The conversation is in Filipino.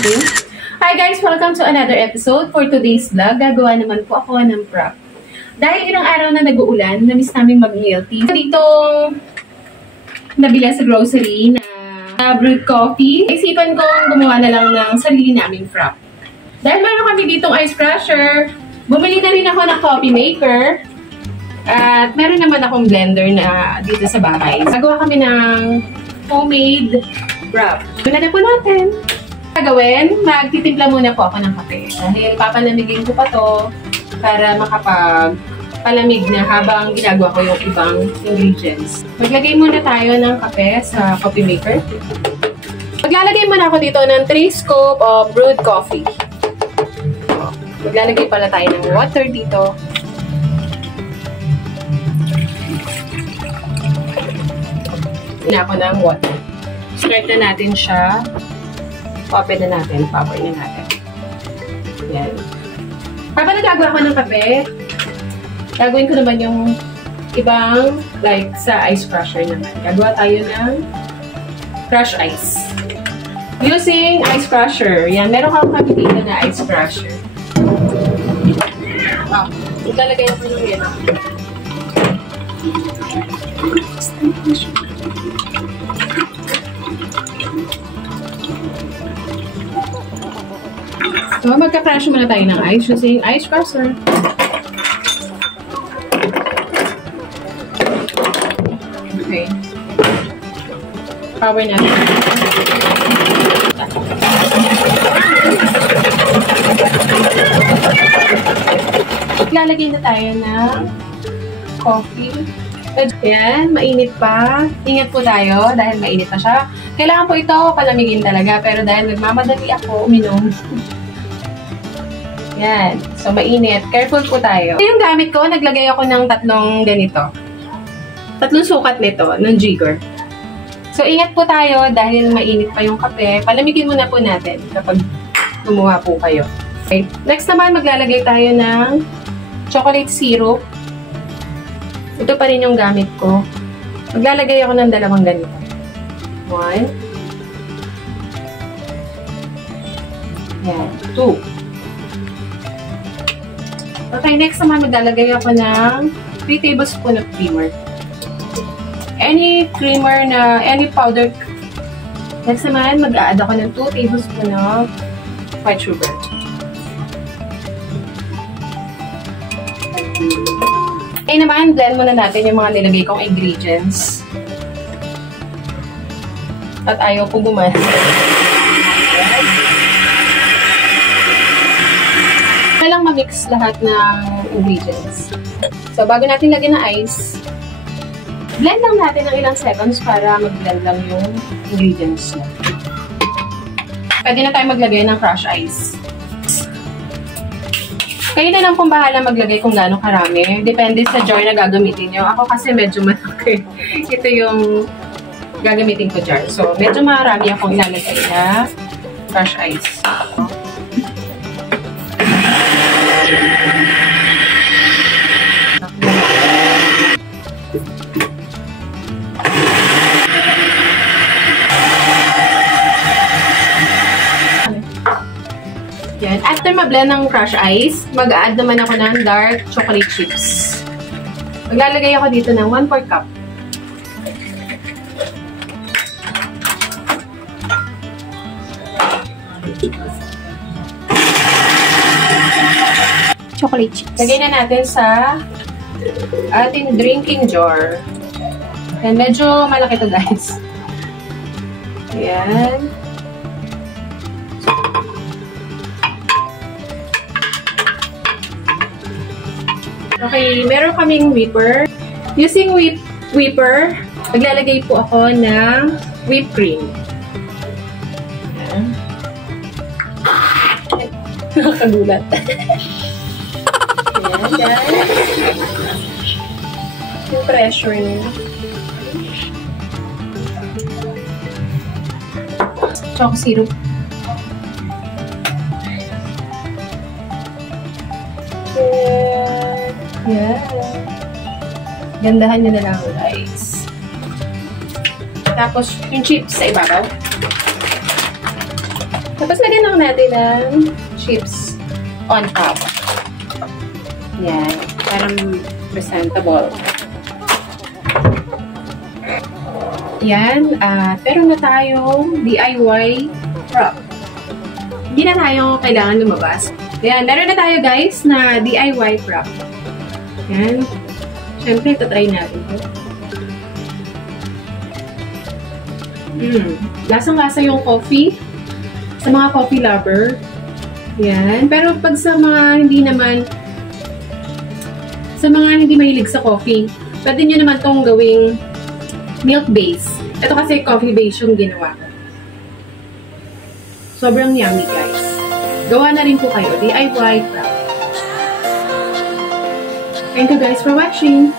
testing. Hi guys! Welcome to another episode. For today's vlog, gagawa naman po ako ng prop. Dahil ilang araw na nag-uulan, na-miss namin mag-healthy. Dito, nabila sa grocery na brewed coffee. Isipan kong gumawa na lang ng sarili naming prop. Dahil meron kami ditong ice crusher, bumili na rin ako ng coffee maker. At meron naman akong blender na dito sa bahay. Nagawa kami ng homemade wrap. Guna na po natin. Gagawin, magtitimpla muna po ako ng kape. Dahil papalamigin ko pa to para makapagpalamig na habang ginagawa ko yung ibang ingredients. Maglagay muna tayo ng kape sa coffee maker. Maglalagay muna ako dito ng 3 scoop of brewed coffee. Maglalagay pala tayo ng water dito. Na ako ng water. Start na natin siya. Open na natin. Power na natin. Yan. Habang nagagawa ko ng kape, gagawin ko naman yung ibang, like sa ice crusher naman. Gagawa tayo ng crush ice. Using ice crusher. Yan. Meron kami dito na ice crusher. Ilalagay ako ng yan. So, magka-crush muna tayo ng ice using ice crusher. Okay. Power natin. Lalagay na tayo ng coffee. Ayan, mainit pa. Ingat po tayo dahil mainit na siya. Kailangan po ito palamigin talaga, pero dahil nagmamadali ako uminom. Yan. So, mainit. Careful po tayo. Yung gamit ko, naglagay ako ng 3 ganito. 3 sukat nito, ng jigger. So, ingat po tayo dahil mainit pa yung kape. Palamigin muna po natin kapag gumawa po kayo. Okay. Next naman, maglalagay tayo ng chocolate syrup. Ito pa rin yung gamit ko. Maglalagay ako ng 2 ganito. 1. Yan. 2. Okay, next naman maglalagay ako ng 3 tablespoons of creamer. Any creamer na, any powder. Next naman, mag-a-add ako ng 2 tablespoons of white sugar. Okay naman, blend muna natin yung mga nilagay kong ingredients. At ayaw po gumana. Kailang ma-mix lahat ng ingredients. So, bago natin lagyan ng ice, blend lang natin ng ilang seconds para mag-blend lang yung ingredients niya. Pwede na tayo maglagay ng crush ice. Kayo na lang kung bahala maglagay kung gaano karami. Depende sa jar na gagamitin nyo. Ako kasi medyo malaki. Ito yung gagamitin ko jar. So, medyo marami akong ilalagay na crush ice. Yan. After ma-blend ng crush ice, mag-add naman ako ng dark chocolate chips. Maglalagay ako dito ng 1/4 cup. Chocolate chips. Lagay na natin sa ating drinking jar. Yan, medyo malaki to guys. Ayan. Okay, meron kaming whipper. Using whipper, maglalagay po ako ng whipped cream. Ayan. Nakagulat. Ayan, guys. Yung pressure niya. Choco syrup. Yan. Gandahan nyo na lang, guys. Tapos, yung chips sa ibabaw. Tapos lagyan lang natin ng chips on top. Yan. Parang presentable. Yan. Pero na tayong DIY prop. Hindi na tayo kailangan lumabas. Yan. Meron na tayo guys na DIY prop. Yan. Siyempre, ito try natin. Lasang-lasa yung coffee. Sa mga coffee lover. Yan. Pero pag sa mga hindi naman, sa mga hindi mahilig sa coffee, pwede nyo naman tong gawing milk base. Ito kasi coffee base yung ginawa ko. Sobrang yummy guys. Gawa na rin po kayo. DIY craft. Thank you guys for watching.